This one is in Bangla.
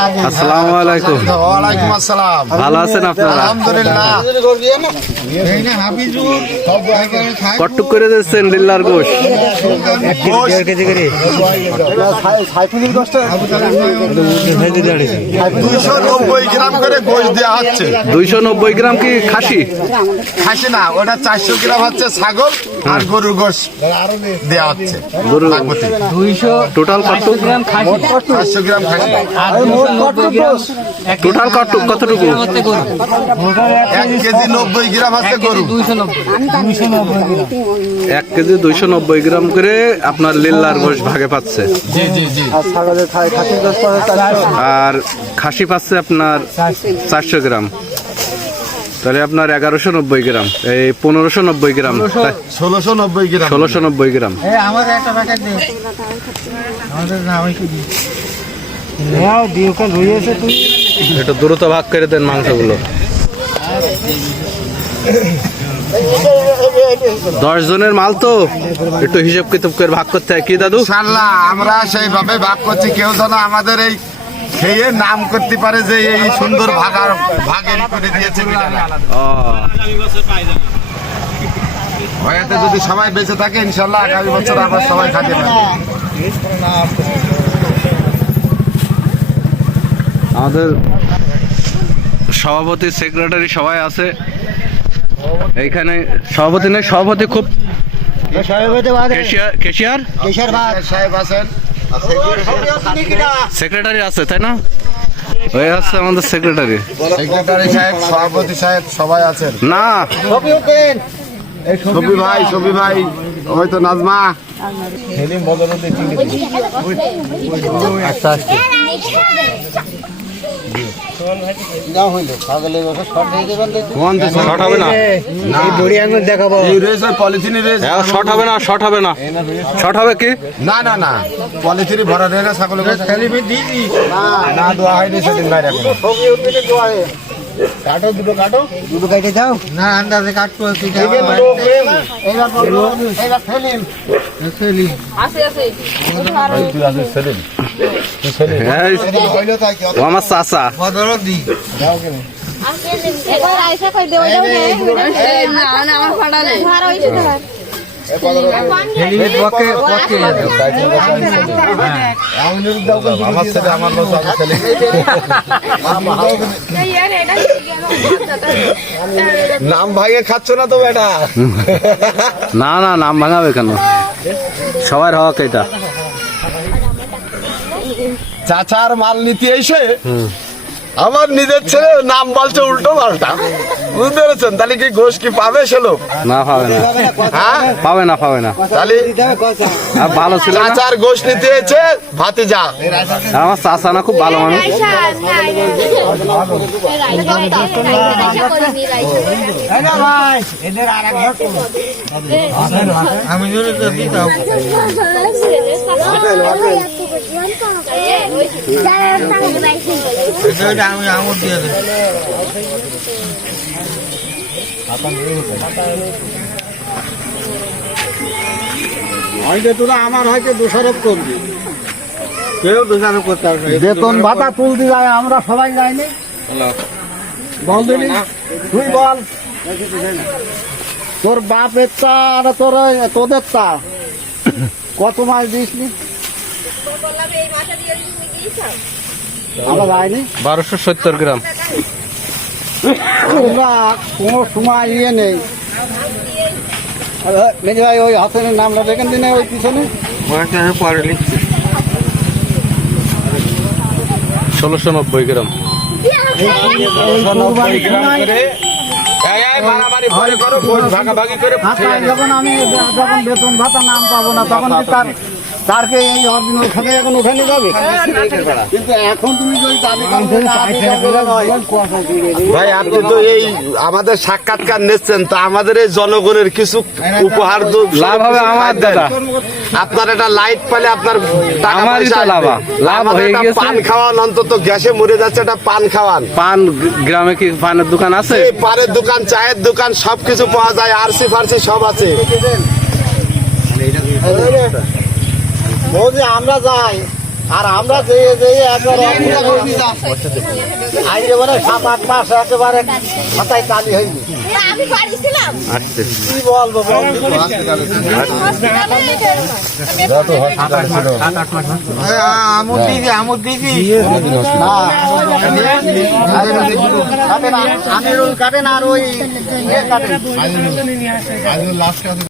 আসসালামু আলাইকুম। ওয়ালাইকুম আসসালাম। ভালো আছেন আপনারা? আলহামদুলিল্লাহ। কটুক করে দিচ্ছেন লিল্লার গোশ। দুইশো নব্বই গ্রাম করে গোশ দেওয়া হচ্ছে। দুইশো নব্বই গ্রাম কি খাসি? খাসি না ওটা চারশো গ্রাম হচ্ছে ছাগল আর গরুর গোশ দেওয়া হচ্ছে। গরু। টোটাল কটুক চারশো গ্রাম খাসি। টোটাল কটুক কতটুকু? এক কেজি নব্বই গ্রাম হচ্ছে গরু এক কেজি দুইশো নব্বই গ্রাম করে আপনার লিল্লার গোশ ভাগে পাচ্ছে। জি জি জি। আর খাসি পাচ্ছে আপনার চারশো গ্রাম। তাহলে আপনার এগারোশো নব্বই গ্রাম। এই পনেরোশো নব্বই গ্রাম। ষোলোশো নব্বই গ্রাম। ষোলোশো নব্বই গ্রাম। আমাদের একটা তুই একটু দ্রুত ভাগ করে দেন মাংসগুলো। দশ জনের মাল তো একটু হিসেব কিতাব করে ভাগ করতে হয়। কি দাদু? ইনশাল্লাহ আমরা সেইভাবে ভাগ করছি কেউ যেন আমাদের এই খেয়ে নাম করতে পারে যে এই সুন্দর ভাগার ভাগের করে দিয়েছে। যদি সবাই বেঁচে থাকে ইনশাল্লাহ আগামী বছর আবার সবাই খাতে পারবে। আমাদের সভাপতি সেক্রেটারি সবাই আছে। এইখানে সভাপতি নেই সভাপতি খুব কেশিয়ার সেক্রেটারি আছে তাই না? ওই আছে আমাদের সেক্রেটারি সেক্রেটারি সাহেব সভাপতি সাহেব সবাই আছেন না। সবি ভাই সবি ভাই ওই তো নাজমা। শর্ট শর্ট হবে না। শর্ট হবে না শর্ট হবে কি? না না না। পলিথিনি ভরা দেয় না ছাগলের না না দোয়া হয়নি সেদিন ভাই এখন। কাটো দুটো কাটো। দুটো কেটে দাও না আন্দাজে কাটবো তুই এই, ও আমার চাচা এবার না আমার ছেলে ছেলে নাম ভাইয়ে খাচ্ছ না তো বেটা? না না নাম ভাঙাবে কেন? সবার হক এটা। চাচার মাল নিতে এসে আমার নিজের ছেলে নাম বলছে উল্টো পাল্টা। বুঝতে পেরেছেন? তাহলে কি ঘোষ কি পাবে সে লোক? না পাবে না। হ্যাঁ? পাবে না পাবে না। তাহলে ভালো ছিল না? চাচার গোশ নিতে এসে ভাতে যা আমার চাচা না খুব ভালো মানুষ। আমি হয়তো তোরা আমার হয়তো দোষারোপ করবি কেউ দোষারোপ করতে পারবে না। বেতন ভাতা তুলতে যায় আমরা সবাই যাইনি বল দিলি, তুই বল তোর বাপের চা আর তোর তোদের চা কত মাস আমরা যাইনি বারোশো সত্তর গ্রাম। কোনো সময় ইয়ে নেই। মেজি ভাই ওই হাসনের নামটা দেখেন দিনে ওই পিছনে? ষোলোশো নব্বই গ্রাম। হাতায় যখন আমি যখন বেতন ভাতা নাম পাবো না তখন তার তারকে এই খাতে এখন উঠানো যাবে? কিন্তু এখন তুমি যদি দাবি ভাই আপনি তো এই আমাদের সাক্ষাৎকার নিচ্ছেন তা আমাদের এই জনগণের কিছু উপহার তো- লাভ হবে আমার দাদা আপনার একটা লাইট পেলে আপনার টাকা আমারই তো লাভ। লাভ হয়ে গেছে। পান খাওয়ান অন্তত গ্যাসে মরে যাচ্ছে একটা পান খাওয়ান। পান গ্রামে কি পানের দোকান আছে? এই পানের দোকান চায়ের দোকান সবকিছু পাওয়া যায় আরসি ফারসি সব আছে। বলছি আমরা যাই আর আমরা যে যে একবার আইলে মানে সাত আট মাস একেবারে মাথায় কালি হয়নি কি বলব বল আমুদ দিদি কাটে না আর ওই ইয়ে কাটে